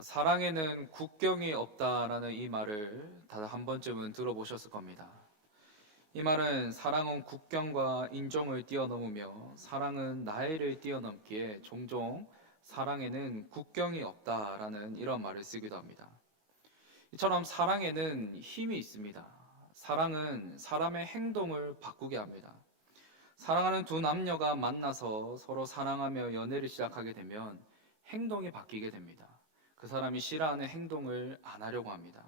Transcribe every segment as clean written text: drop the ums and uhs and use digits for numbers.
사랑에는 국경이 없다라는 이 말을 다들 한 번쯤은 들어보셨을 겁니다. 이 말은 사랑은 국경과 인종을 뛰어넘으며 사랑은 나이를 뛰어넘기에 종종 사랑에는 국경이 없다라는 이런 말을 쓰기도 합니다. 이처럼 사랑에는 힘이 있습니다. 사랑은 사람의 행동을 바꾸게 합니다. 사랑하는 두 남녀가 만나서 서로 사랑하며 연애를 시작하게 되면 행동이 바뀌게 됩니다. 그 사람이 싫어하는 행동을 안 하려고 합니다.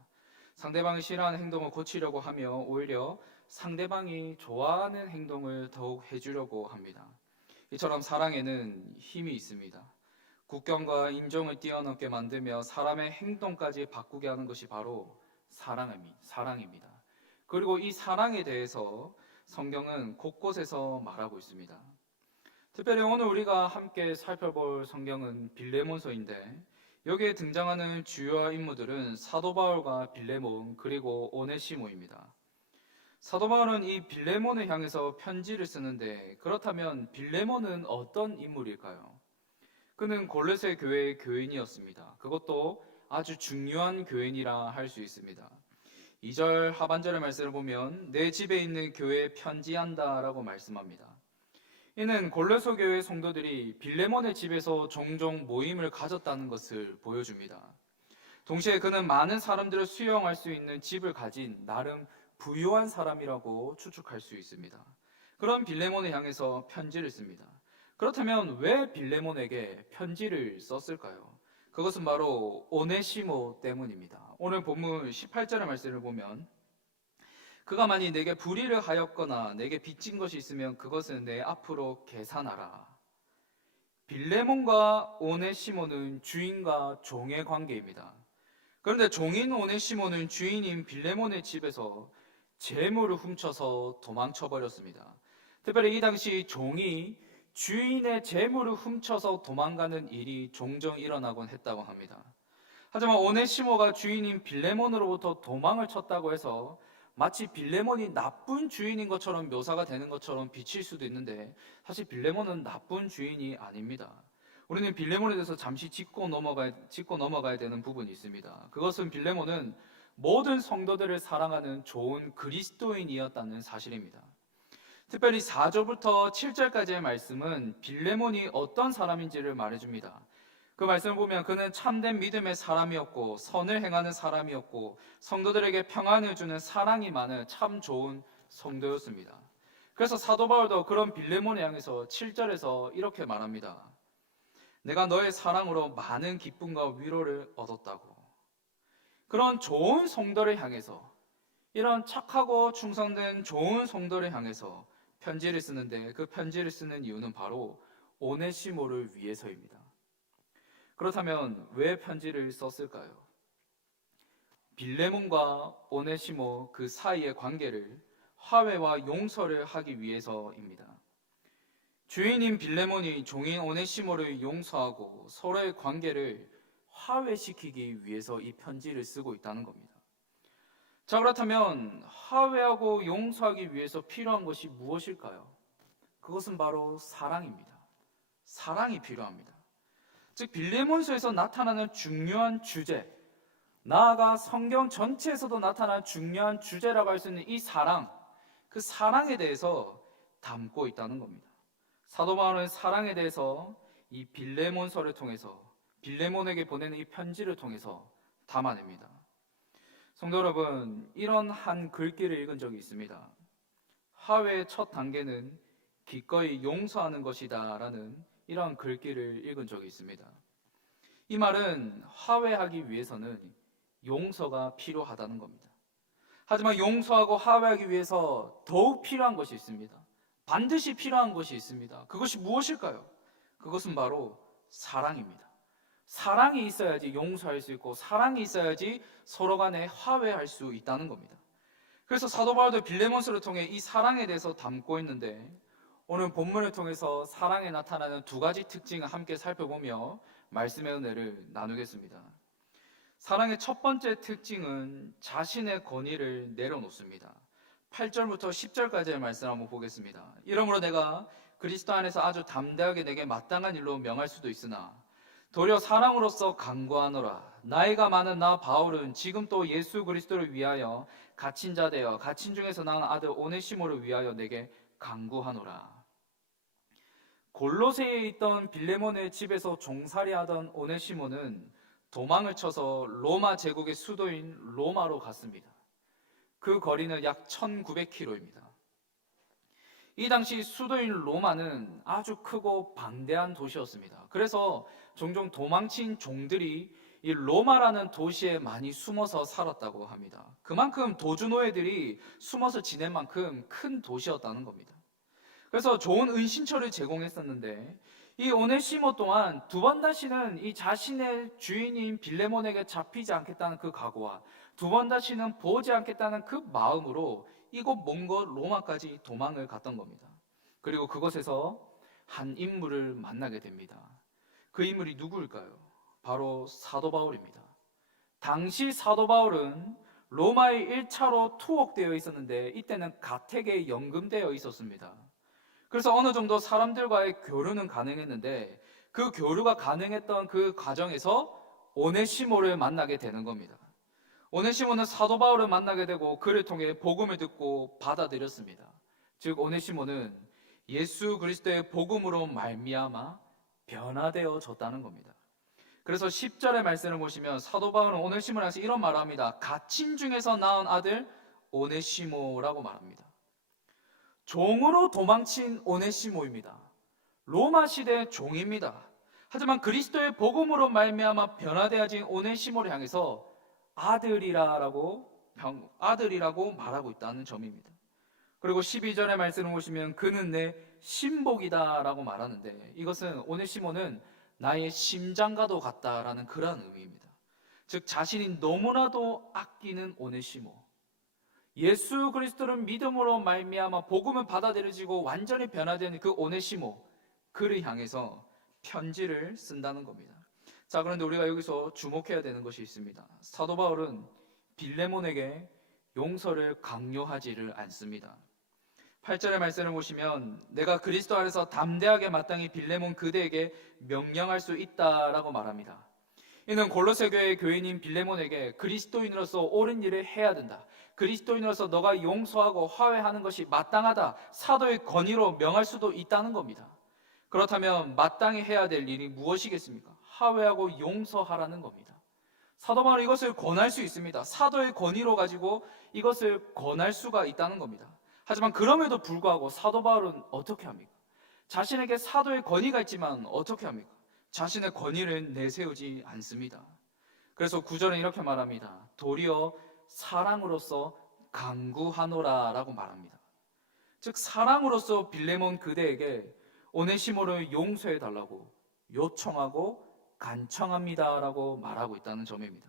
상대방이 싫어하는 행동을 고치려고 하며 오히려 상대방이 좋아하는 행동을 더욱 해주려고 합니다. 이처럼 사랑에는 힘이 있습니다. 국경과 인종을 뛰어넘게 만들며 사람의 행동까지 바꾸게 하는 것이 바로 사랑입니다. 그리고 이 사랑에 대해서 성경은 곳곳에서 말하고 있습니다. 특별히 오늘 우리가 함께 살펴볼 성경은 빌레몬서인데 여기에 등장하는 주요 인물들은 사도 바울과 빌레몬 그리고 오네시모입니다. 사도 바울은 이 빌레몬을 향해서 편지를 쓰는데 그렇다면 빌레몬은 어떤 인물일까요? 그는 골로새 교회의 교인이었습니다. 그것도 아주 중요한 교인이라 할 수 있습니다. 2절 하반절의 말씀을 보면 내 집에 있는 교회에 편지한다라고 말씀합니다. 이는 골로새 교회 성도들이 빌레몬의 집에서 종종 모임을 가졌다는 것을 보여줍니다. 동시에 그는 많은 사람들을 수용할 수 있는 집을 가진 나름 부유한 사람이라고 추측할 수 있습니다. 그런 빌레몬을 향해서 편지를 씁니다. 그렇다면 왜 빌레몬에게 편지를 썼을까요? 그것은 바로 오네시모 때문입니다. 오늘 본문 18절의 말씀을 보면 그가 만일 내게 불의를 하였거나 내게 빚진 것이 있으면 그것은 내 앞으로 계산하라. 빌레몬과 오네시모는 주인과 종의 관계입니다. 그런데 종인 오네시모는 주인인 빌레몬의 집에서 재물을 훔쳐서 도망쳐 버렸습니다. 특별히 이 당시 종이 주인의 재물을 훔쳐서 도망가는 일이 종종 일어나곤 했다고 합니다. 하지만 오네시모가 주인인 빌레몬으로부터 도망을 쳤다고 해서 마치 빌레몬이 나쁜 주인인 것처럼 묘사가 되는 것처럼 비칠 수도 있는데 사실 빌레몬은 나쁜 주인이 아닙니다. 우리는 빌레몬에 대해서 잠시 짚고 넘어가야 되는 부분이 있습니다. 그것은 빌레몬은 모든 성도들을 사랑하는 좋은 그리스도인이었다는 사실입니다. 특별히 4절부터 7절까지의 말씀은 빌레몬이 어떤 사람인지를 말해줍니다. 그 말씀을 보면 그는 참된 믿음의 사람이었고 선을 행하는 사람이었고 성도들에게 평안을 주는 사랑이 많은 참 좋은 성도였습니다. 그래서 사도 바울도 그런 빌레몬을 향해서 7절에서 이렇게 말합니다. 내가 너의 사랑으로 많은 기쁨과 위로를 얻었다고. 그런 좋은 성도를 향해서 이런 착하고 충성된 좋은 성도를 향해서 편지를 쓰는데 그 편지를 쓰는 이유는 바로 오네시모를 위해서입니다. 그렇다면 왜 편지를 썼을까요? 빌레몬과 오네시모 그 사이의 관계를 화해와 용서를 하기 위해서입니다. 주인인 빌레몬이 종인 오네시모를 용서하고 서로의 관계를 화해시키기 위해서 이 편지를 쓰고 있다는 겁니다. 자, 그렇다면 화해하고 용서하기 위해서 필요한 것이 무엇일까요? 그것은 바로 사랑입니다. 사랑이 필요합니다. 즉 빌레몬서에서 나타나는 중요한 주제, 나아가 성경 전체에서도 나타나는 중요한 주제라고 할 수 있는 이 사랑, 그 사랑에 대해서 담고 있다는 겁니다. 사도 바울은 사랑에 대해서 이 빌레몬서를 통해서 빌레몬에게 보내는 이 편지를 통해서 담아냅니다. 성도 여러분, 이런 한 글귀를 읽은 적이 있습니다. 화해의 첫 단계는 기꺼이 용서하는 것이다 라는 이런 글귀를 읽은 적이 있습니다. 이 말은 화해하기 위해서는 용서가 필요하다는 겁니다. 하지만 용서하고 화해하기 위해서 더욱 필요한 것이 있습니다. 반드시 필요한 것이 있습니다. 그것이 무엇일까요? 그것은 바로 사랑입니다. 사랑이 있어야지 용서할 수 있고 사랑이 있어야지 서로 간에 화해할 수 있다는 겁니다. 그래서 사도 바울도 빌레몬서를 통해 이 사랑에 대해서 담고 있는데 오늘 본문을 통해서 사랑에 나타나는 두 가지 특징을 함께 살펴보며 말씀의 은혜를 나누겠습니다. 사랑의 첫 번째 특징은 자신의 권위를 내려놓습니다. 8절부터 10절까지의 말씀 한번 보겠습니다. 이러므로 내가 그리스도 안에서 아주 담대하게 내게 마땅한 일로 명할 수도 있으나 도리어 사랑으로서 간구하노라. 나이가 많은 나 바울은 지금 또 예수 그리스도를 위하여 갇힌 자 되어 갇힌 중에서 낳은 아들 오네시모를 위하여 내게 간구하노라. 골로새에 있던 빌레몬의 집에서 종살이하던 오네시모는 도망을 쳐서 로마 제국의 수도인 로마로 갔습니다. 그 거리는 약 1900km입니다. 이 당시 수도인 로마는 아주 크고 방대한 도시였습니다. 그래서 종종 도망친 종들이 이 로마라는 도시에 많이 숨어서 살았다고 합니다. 그만큼 도주노예들이 숨어서 지낸 만큼 큰 도시였다는 겁니다. 그래서 좋은 은신처를 제공했었는데 이 오네시모 또한 두 번 다시는 이 자신의 주인인 빌레몬에게 잡히지 않겠다는 그 각오와 두 번 다시는 보지 않겠다는 그 마음으로 이곳 먼 곳 로마까지 도망을 갔던 겁니다. 그리고 그곳에서 한 인물을 만나게 됩니다. 그 인물이 누구일까요? 바로 사도 바울입니다. 당시 사도 바울은 로마에 1차로 투옥되어 있었는데 이때는 가택에 연금되어 있었습니다. 그래서 어느 정도 사람들과의 교류는 가능했는데 그 교류가 가능했던 그 과정에서 오네시모를 만나게 되는 겁니다. 오네시모는 사도 바울을 만나게 되고 그를 통해 복음을 듣고 받아들였습니다. 즉 오네시모는 예수 그리스도의 복음으로 말미암아 변화되어졌다는 겁니다. 그래서 10절의 말씀을 보시면 사도 바울은 오네시모를 향해서 이런 말을 합니다. 갇힌 중에서 낳은 아들 오네시모라고 말합니다. 종으로 도망친 오네시모입니다. 로마 시대의 종입니다. 하지만 그리스도의 복음으로 말미암아 변화되어진 오네시모를 향해서 아들이라고 말하고 있다는 점입니다. 그리고 12절의 말씀을 보시면 그는 내 신복이다라고 말하는데 이것은 오네시모는 나의 심장과도 같다라는 그런 의미입니다. 즉 자신이 너무나도 아끼는 오네시모, 예수 그리스도를 믿음으로 말미암아 복음을 받아들여지고 완전히 변화된 그 오네시모, 그를 향해서 편지를 쓴다는 겁니다. 자, 그런데 우리가 여기서 주목해야 되는 것이 있습니다. 사도 바울은 빌레몬에게 용서를 강요하지를 않습니다. 8절의 말씀을 보시면 내가 그리스도 안에서 담대하게 마땅히 빌레몬 그대에게 명령할 수 있다라고 말합니다. 이는 골로새 교회의 교인인 빌레몬에게 그리스도인으로서 옳은 일을 해야 된다. 그리스도인으로서 너가 용서하고 화해하는 것이 마땅하다. 사도의 권위로 명할 수도 있다는 겁니다. 그렇다면 마땅히 해야 될 일이 무엇이겠습니까? 화해하고 용서하라는 겁니다. 사도 바울은 이것을 권할 수 있습니다. 사도의 권위로 가지고 이것을 권할 수가 있다는 겁니다. 하지만 그럼에도 불구하고 사도 바울은 어떻게 합니까? 자신에게 사도의 권위가 있지만 어떻게 합니까? 자신의 권위를 내세우지 않습니다. 그래서 9절은 이렇게 말합니다. 도리어 사랑으로서 간구하노라 라고 말합니다. 즉 사랑으로서 빌레몬 그대에게 오네시모를 용서해 달라고 요청하고 간청합니다 라고 말하고 있다는 점입니다.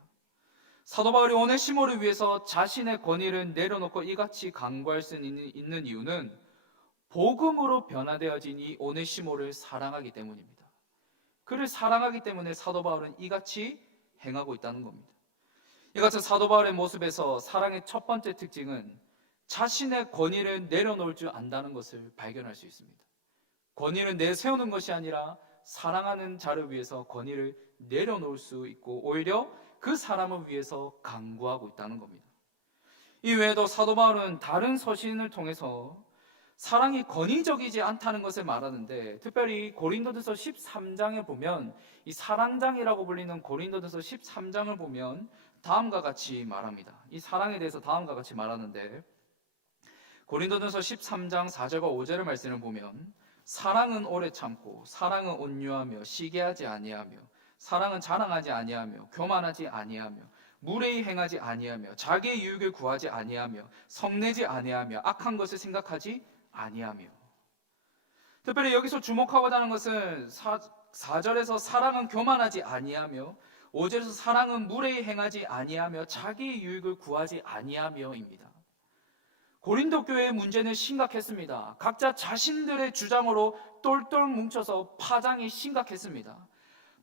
사도 바울이 오네시모를 위해서 자신의 권위를 내려놓고 이같이 간구할 수 있는 이유는 복음으로 변화되어진 이 오네시모를 사랑하기 때문입니다. 그를 사랑하기 때문에 사도 바울은 이같이 행하고 있다는 겁니다. 이 같은 사도 바울의 모습에서 사랑의 첫 번째 특징은 자신의 권위를 내려놓을 줄 안다는 것을 발견할 수 있습니다. 권위를 내세우는 것이 아니라 사랑하는 자를 위해서 권위를 내려놓을 수 있고 오히려 그 사람을 위해서 간구하고 있다는 겁니다. 이 외에도 사도 바울은 다른 서신을 통해서 사랑이 권위적이지 않다는 것을 말하는데 특별히 고린도전서 13장에 보면 이 사랑장이라고 불리는 고린도전서 13장을 보면 다음과 같이 말합니다. 이 사랑에 대해서 다음과 같이 말하는데 고린도전서 13장 4절과 5절의 말씀을 보면 사랑은 오래 참고 사랑은 온유하며 시기하지 아니하며 사랑은 자랑하지 아니하며 교만하지 아니하며 무례히 행하지 아니하며 자기의 유익을 구하지 아니하며 성내지 아니하며 악한 것을 생각하지 아니하며. 특별히 여기서 주목하고자 하는 것은 4절에서 사랑은 교만하지 아니하며 5절에서 사랑은 무례히 행하지 아니하며 자기의 유익을 구하지 아니하며입니다. 고린도 교회의 문제는 심각했습니다. 각자 자신들의 주장으로 똘똘 뭉쳐서 파장이 심각했습니다.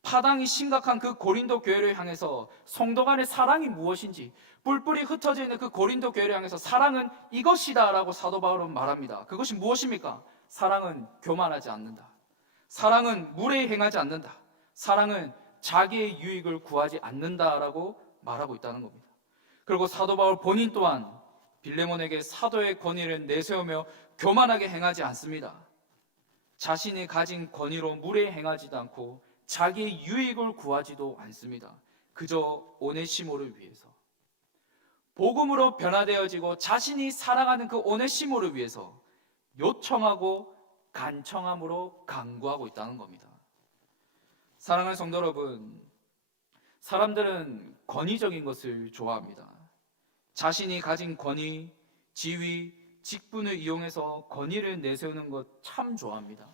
파장이 심각한 그 고린도 교회를 향해서 성도 간의 사랑이 무엇인지 뿔뿔이 흩어져 있는 그 고린도 교회를 향해서 사랑은 이것이다 라고 사도 바울은 말합니다. 그것이 무엇입니까? 사랑은 교만하지 않는다. 사랑은 무례히 행하지 않는다. 사랑은 자기의 유익을 구하지 않는다라고 말하고 있다는 겁니다. 그리고 사도 바울 본인 또한 빌레몬에게 사도의 권위를 내세우며 교만하게 행하지 않습니다. 자신이 가진 권위로 무례히 행하지도 않고 자기의 유익을 구하지도 않습니다. 그저 오네시모를 위해서, 복음으로 변화되어지고 자신이 사랑하는 그 오네시모를 위해서 요청하고 간청함으로 간구하고 있다는 겁니다. 사랑하는 성도 여러분, 사람들은 권위적인 것을 좋아합니다. 자신이 가진 권위, 지위, 직분을 이용해서 권위를 내세우는 것 참 좋아합니다.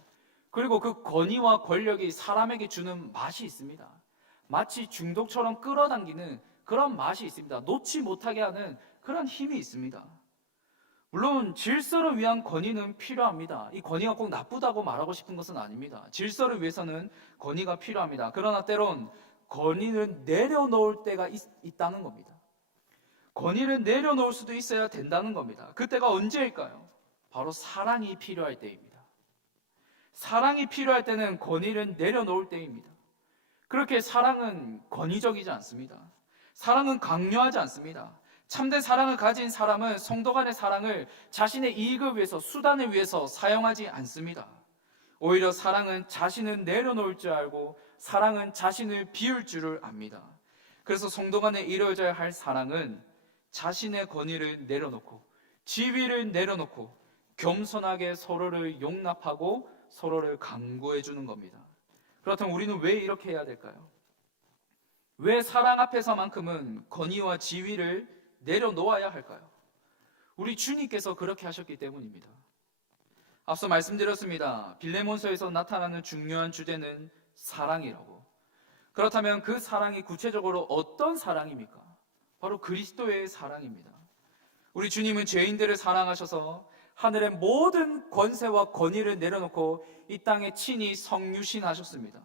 그리고 그 권위와 권력이 사람에게 주는 맛이 있습니다. 마치 중독처럼 끌어당기는 그런 맛이 있습니다. 놓지 못하게 하는 그런 힘이 있습니다. 물론 질서를 위한 권위는 필요합니다. 이 권위가 꼭 나쁘다고 말하고 싶은 것은 아닙니다. 질서를 위해서는 권위가 필요합니다. 그러나 때론 권위를 내려놓을 때가 있다는 겁니다. 권위를 내려놓을 수도 있어야 된다는 겁니다. 그때가 언제일까요? 바로 사랑이 필요할 때입니다. 사랑이 필요할 때는 권위를 내려놓을 때입니다. 그렇게 사랑은 권위적이지 않습니다. 사랑은 강요하지 않습니다. 참된 사랑을 가진 사람은 성도 간의 사랑을 자신의 이익을 위해서, 수단을 위해서 사용하지 않습니다. 오히려 사랑은 자신을 내려놓을 줄 알고 사랑은 자신을 비울 줄을 압니다. 그래서 성도 간에 이루어져야 할 사랑은 자신의 권위를 내려놓고 지위를 내려놓고 겸손하게 서로를 용납하고 서로를 강구해 주는 겁니다. 그렇다면 우리는 왜 이렇게 해야 될까요? 왜 사랑 앞에서만큼은 권위와 지위를 내려놓아야 할까요? 우리 주님께서 그렇게 하셨기 때문입니다. 앞서 말씀드렸습니다. 빌레몬서에서 나타나는 중요한 주제는 사랑이라고. 그렇다면 그 사랑이 구체적으로 어떤 사랑입니까? 바로 그리스도의 사랑입니다. 우리 주님은 죄인들을 사랑하셔서 하늘의 모든 권세와 권위를 내려놓고 이 땅에 친히 성육신하셨습니다.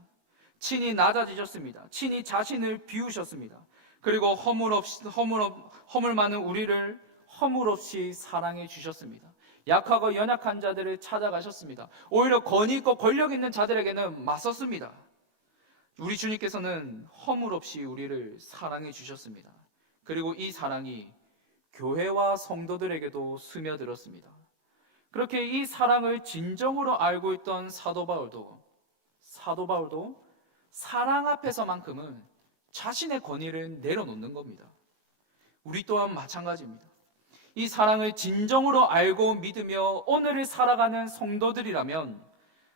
친히 낮아지셨습니다. 친히 자신을 비우셨습니다. 그리고 허물 많은 우리를 허물 없이 사랑해 주셨습니다. 약하고 연약한 자들을 찾아가셨습니다. 오히려 권위 있고 권력 있는 자들에게는 맞섰습니다. 우리 주님께서는 허물 없이 우리를 사랑해 주셨습니다. 그리고 이 사랑이 교회와 성도들에게도 스며들었습니다. 그렇게 이 사랑을 진정으로 알고 있던 사도 바울도 사랑 앞에서만큼은 자신의 권위를 내려놓는 겁니다. 우리 또한 마찬가지입니다. 이 사랑을 진정으로 알고 믿으며 오늘을 살아가는 성도들이라면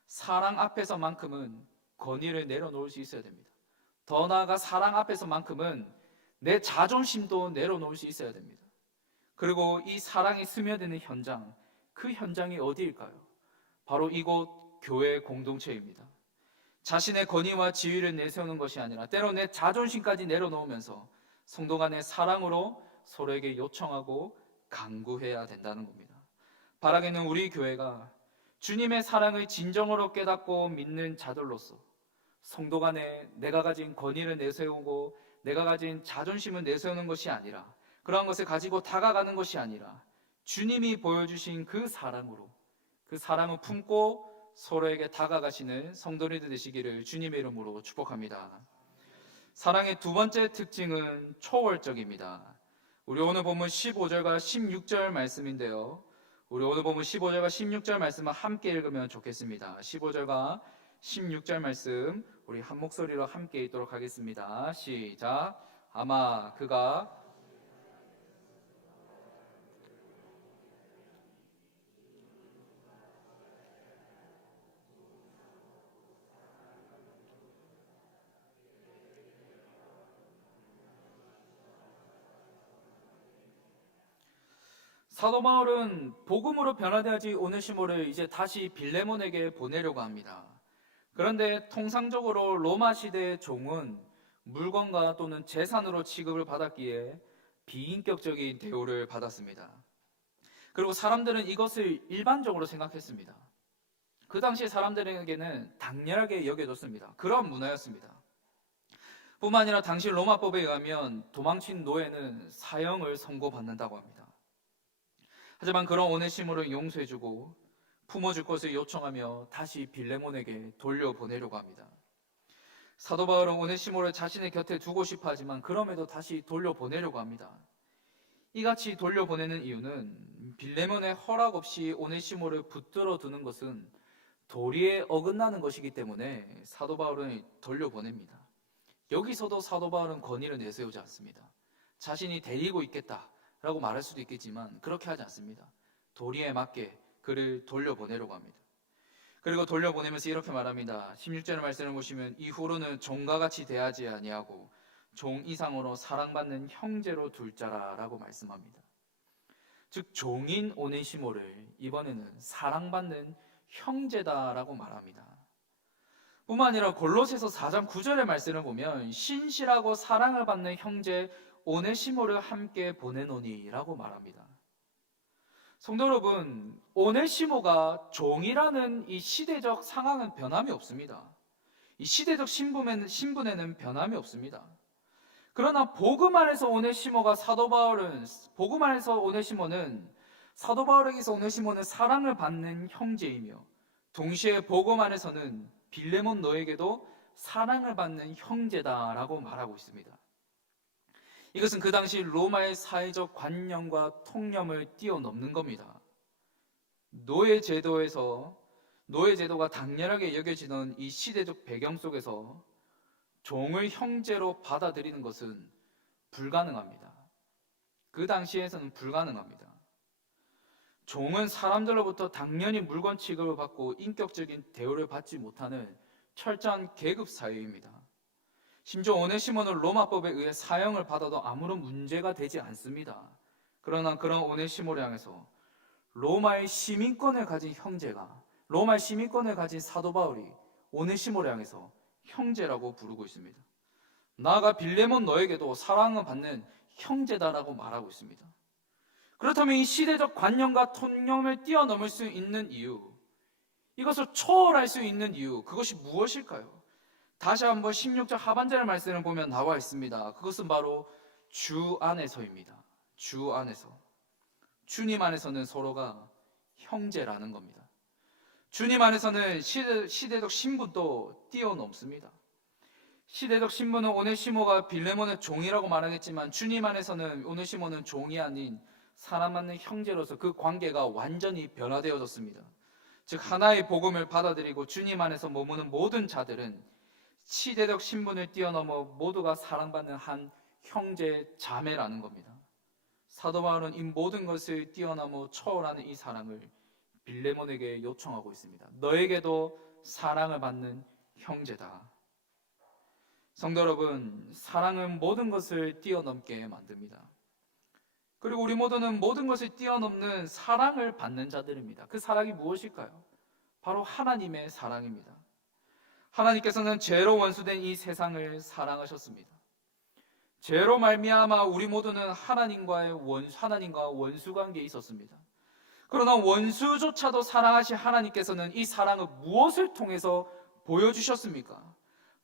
사랑 앞에서만큼은 권위를 내려놓을 수 있어야 됩니다. 더 나아가 사랑 앞에서만큼은 내 자존심도 내려놓을 수 있어야 됩니다. 그리고 이 사랑이 스며드는 현장, 그 현장이 어디일까요? 바로 이곳 교회 공동체입니다. 자신의 권위와 지위를 내세우는 것이 아니라 때로 내 자존심까지 내려놓으면서 성도 간의 사랑으로 서로에게 요청하고 간구해야 된다는 겁니다. 바라기는 우리 교회가 주님의 사랑을 진정으로 깨닫고 믿는 자들로서 성도 간에 내가 가진 권위를 내세우고 내가 가진 자존심을 내세우는 것이 아니라, 그러한 것을 가지고 다가가는 것이 아니라 주님이 보여주신 그 사랑으로, 그 사랑을 품고 서로에게 다가가시는 성도들이 되시기를 주님의 이름으로 축복합니다. 사랑의 두 번째 특징은 초월적입니다. 우리 오늘 본문 15절과 16절 말씀인데요. 우리 오늘 본문 15절과 16절 말씀을 함께 읽으면 좋겠습니다. 15절과 16절 말씀 우리 한 목소리로 함께 읽도록 하겠습니다. 시작. 아마 그가 사도 바울은 복음으로 변화되어지 오네시모를 이제 다시 빌레몬에게 보내려고 합니다. 그런데 통상적으로 로마 시대의 종은 물건과 또는 재산으로 취급을 받았기에 비인격적인 대우를 받았습니다. 그리고 사람들은 이것을 일반적으로 생각했습니다. 그 당시 사람들에게는 당연하게 여겨졌습니다. 그런 문화였습니다. 뿐만 아니라 당시 로마법에 의하면 도망친 노예는 사형을 선고받는다고 합니다. 하지만 그런 오네시모를 용서해주고 품어줄 것을 요청하며 다시 빌레몬에게 돌려보내려고 합니다. 사도 바울은 오네시모를 자신의 곁에 두고 싶어 하지만 그럼에도 다시 돌려보내려고 합니다. 이같이 돌려보내는 이유는 빌레몬의 허락 없이 오네시모를 붙들어 두는 것은 도리에 어긋나는 것이기 때문에 사도 바울은 돌려보냅니다. 여기서도 사도 바울은 권위를 내세우지 않습니다. 자신이 데리고 있겠다라고 말할 수도 있겠지만 그렇게 하지 않습니다. 도리에 맞게 그를 돌려보내려고 합니다. 그리고 돌려보내면서 이렇게 말합니다. 16절의 말씀을 보시면 이후로는 종과 같이 대하지 아니하고 종 이상으로 사랑받는 형제로 둘 자라라고 말씀합니다. 즉 종인 오네시모를 이번에는 사랑받는 형제다라고 말합니다. 뿐만 아니라 골로새서 4장 9절의 말씀을 보면 신실하고 사랑을 받는 형제 오네시모를 함께 보내노니라고 말합니다. 성도 여러분, 오네시모가 종이라는 이 시대적 상황은 변함이 없습니다. 이 시대적 신분에는 변함이 없습니다. 그러나 복음 안에서 오네시모는 사도 바울에게서 오네시모는 사랑을 받는 형제이며 동시에 복음 안에서는 빌레몬 너에게도 사랑을 받는 형제다라고 말하고 있습니다. 이것은 그 당시 로마의 사회적 관념과 통념을 뛰어넘는 겁니다. 노예 제도가 당연하게 여겨지던 이 시대적 배경 속에서 종을 형제로 받아들이는 것은 불가능합니다. 그 당시에서는 불가능합니다. 종은 사람들로부터 당연히 물건 취급을 받고 인격적인 대우를 받지 못하는 철저한 계급 사회입니다. 심지어 오네시모는 로마법에 의해 사형을 받아도 아무런 문제가 되지 않습니다. 그러나 그런 오네시모를 향해서 로마의 시민권을 가진 사도 바울이 오네시모를 향해서 형제라고 부르고 있습니다. 나아가 빌레몬 너에게도 사랑을 받는 형제다라고 말하고 있습니다. 그렇다면 이 시대적 관념과 통념을 뛰어넘을 수 있는 이유, 이것을 초월할 수 있는 이유, 그것이 무엇일까요? 다시 한번 16절 하반절의 말씀을 보면 나와 있습니다. 그것은 바로 주 안에서입니다. 주 안에서. 주님 안에서는 서로가 형제라는 겁니다. 주님 안에서는 시대적 신분도 뛰어넘습니다. 시대적 신분은 오네시모가 빌레몬의 종이라고 말하겠지만 주님 안에서는 오네시모는 종이 아닌 사람 맞는 형제로서 그 관계가 완전히 변화되어졌습니다. 즉 하나의 복음을 받아들이고 주님 안에서 머무는 모든 자들은 시대적 신분을 뛰어넘어 모두가 사랑받는 한 형제 자매라는 겁니다. 사도 바울은 이 모든 것을 뛰어넘어 초월하는 이 사랑을 빌레몬에게 요청하고 있습니다. 너에게도 사랑을 받는 형제다. 성도 여러분, 사랑은 모든 것을 뛰어넘게 만듭니다. 그리고 우리 모두는 모든 것을 뛰어넘는 사랑을 받는 자들입니다. 그 사랑이 무엇일까요? 바로 하나님의 사랑입니다. 하나님께서는 죄로 원수된 이 세상을 사랑하셨습니다. 죄로 말미암아 우리 모두는 하나님과 원수 관계에 있었습니다. 그러나 원수조차도 사랑하신 하나님께서는 이 사랑을 무엇을 통해서 보여주셨습니까?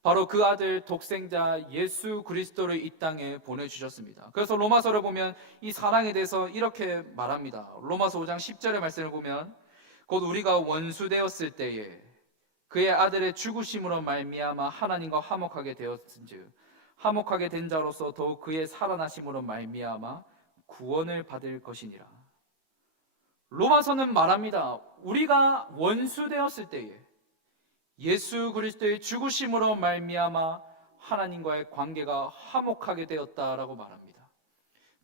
바로 그 아들 독생자 예수 그리스도를 이 땅에 보내주셨습니다. 그래서 로마서를 보면 이 사랑에 대해서 이렇게 말합니다. 로마서 5장 10절의 말씀을 보면 곧 우리가 원수 되었을 때에 그의 아들의 죽으심으로 말미암아 하나님과 화목하게 되었은즉 화목하게 된 자로서 더욱 그의 살아나심으로 말미암아 구원을 받을 것이니라. 로마서는 말합니다. 우리가 원수 되었을 때에 예수 그리스도의 죽으심으로 말미암아 하나님과의 관계가 화목하게 되었다라고 말합니다.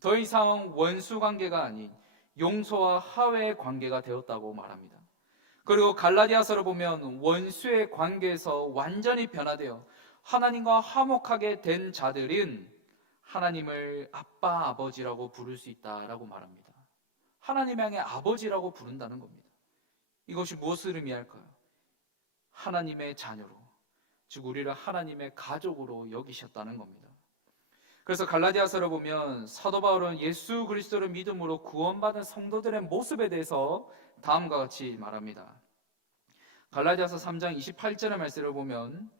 더 이상 원수 관계가 아닌 용서와 화해의 관계가 되었다고 말합니다. 그리고 갈라디아서를 보면 원수의 관계에서 완전히 변화되어 하나님과 화목하게 된 자들은 하나님을 아빠, 아버지라고 부를 수 있다라고 말합니다. 하나님 향해 아버지라고 부른다는 겁니다. 이것이 무엇을 의미할까요? 하나님의 자녀로, 즉 우리를 하나님의 가족으로 여기셨다는 겁니다. 그래서 갈라디아서를 보면 사도 바울은 예수 그리스도를 믿음으로 구원받은 성도들의 모습에 대해서 다음과 같이 말합니다. 갈라디아서 3장 28절의 말씀을 보면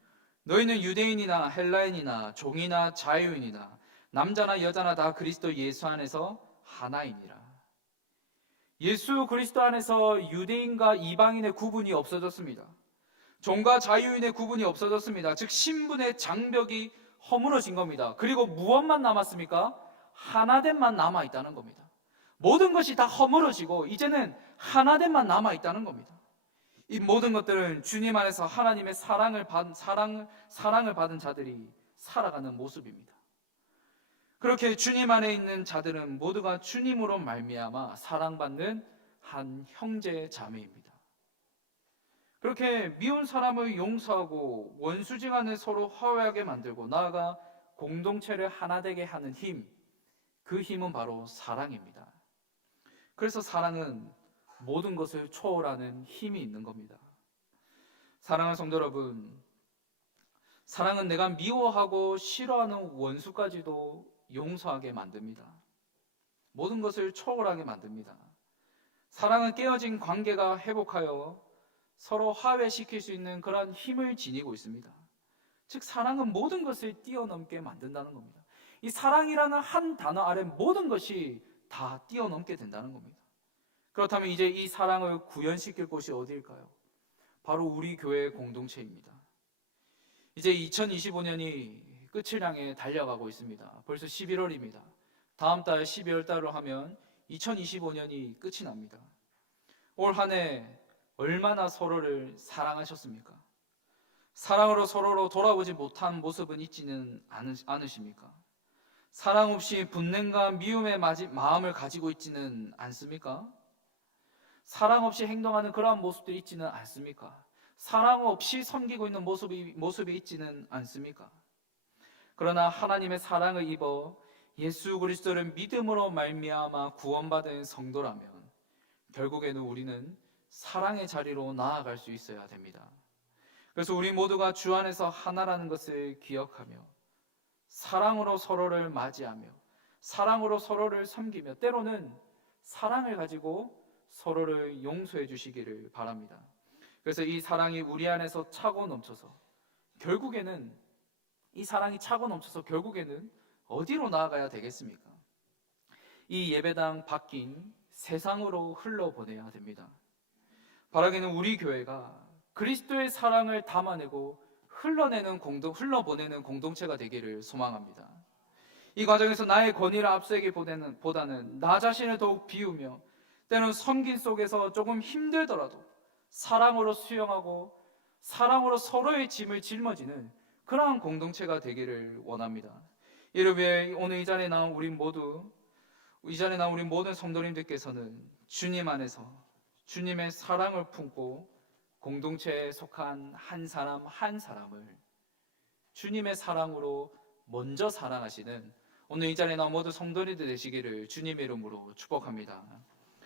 너희는 유대인이나 헬라인이나 종이나 자유인이나 남자나 여자나 다 그리스도 예수 안에서 하나이니라. 예수 그리스도 안에서 유대인과 이방인의 구분이 없어졌습니다. 종과 자유인의 구분이 없어졌습니다. 즉 신분의 장벽이 허물어진 겁니다. 그리고 무엇만 남았습니까? 하나됨만 남아있다는 겁니다. 모든 것이 다 허물어지고 이제는 하나됨만 남아있다는 겁니다. 이 모든 것들은 주님 안에서 하나님의 사랑을 받은 자들이 살아가는 모습입니다. 그렇게 주님 안에 있는 자들은 모두가 주님으로 말미암아 사랑받는 한 형제 자매입니다. 그렇게 미운 사람을 용서하고 원수지간을 서로 화해하게 만들고 나아가 공동체를 하나 되게 하는 힘, 그 힘은 바로 사랑입니다. 그래서 사랑은 모든 것을 초월하는 힘이 있는 겁니다. 사랑하는 성도 여러분, 사랑은 내가 미워하고 싫어하는 원수까지도 용서하게 만듭니다. 모든 것을 초월하게 만듭니다. 사랑은 깨어진 관계가 회복하여 서로 화해시킬 수 있는 그러한 힘을 지니고 있습니다. 즉 사랑은 모든 것을 뛰어넘게 만든다는 겁니다. 이 사랑이라는 한 단어 아래 모든 것이 다 뛰어넘게 된다는 겁니다. 그렇다면 이제 이 사랑을 구현시킬 곳이 어디일까요? 바로 우리 교회 공동체입니다. 이제 2025년이 끝을 향해 달려가고 있습니다. 벌써 11월입니다. 다음 달 12월 달로 하면 2025년이 끝이 납니다. 올 한 해 얼마나 서로를 사랑하셨습니까? 사랑으로 서로로 돌아보지 못한 모습은 있지는 않으십니까? 사랑 없이 분냄과 미움의 마음을 가지고 있지는 않습니까? 사랑 없이 행동하는 그러한 모습들이 있지는 않습니까? 사랑 없이 섬기고 있는 모습이 있지는 않습니까? 그러나 하나님의 사랑을 입어 예수 그리스도를 믿음으로 말미암아 구원받은 성도라면 결국에는 우리는 사랑의 자리로 나아갈 수 있어야 됩니다. 그래서 우리 모두가 주 안에서 하나라는 것을 기억하며 사랑으로 서로를 맞이하며 사랑으로 서로를 섬기며 때로는 사랑을 가지고 서로를 용서해 주시기를 바랍니다. 그래서 이 사랑이 우리 안에서 차고 넘쳐서 결국에는 이 사랑이 차고 넘쳐서 결국에는 어디로 나아가야 되겠습니까? 이 예배당 바뀐 세상으로 흘러보내야 됩니다. 바라기는 우리 교회가 그리스도의 사랑을 담아내고 흘러보내는 공동체가 되기를 소망합니다. 이 과정에서 나의 권위를 앞세기보다는 나 자신을 더욱 비우며 때로는 섬김 속에서 조금 힘들더라도 사랑으로 수용하고 사랑으로 서로의 짐을 짊어지는 그러한 공동체가 되기를 원합니다. 이를 위해 오늘 이 자리에 나온 우리 모든 성도님들께서는 주님 안에서 주님의 사랑을 품고 공동체에 속한 한 사람 한 사람을 주님의 사랑으로 먼저 사랑하시는 오늘 이 자리에 나온 모든 성도님들 되시기를 주님의 이름으로 축복합니다.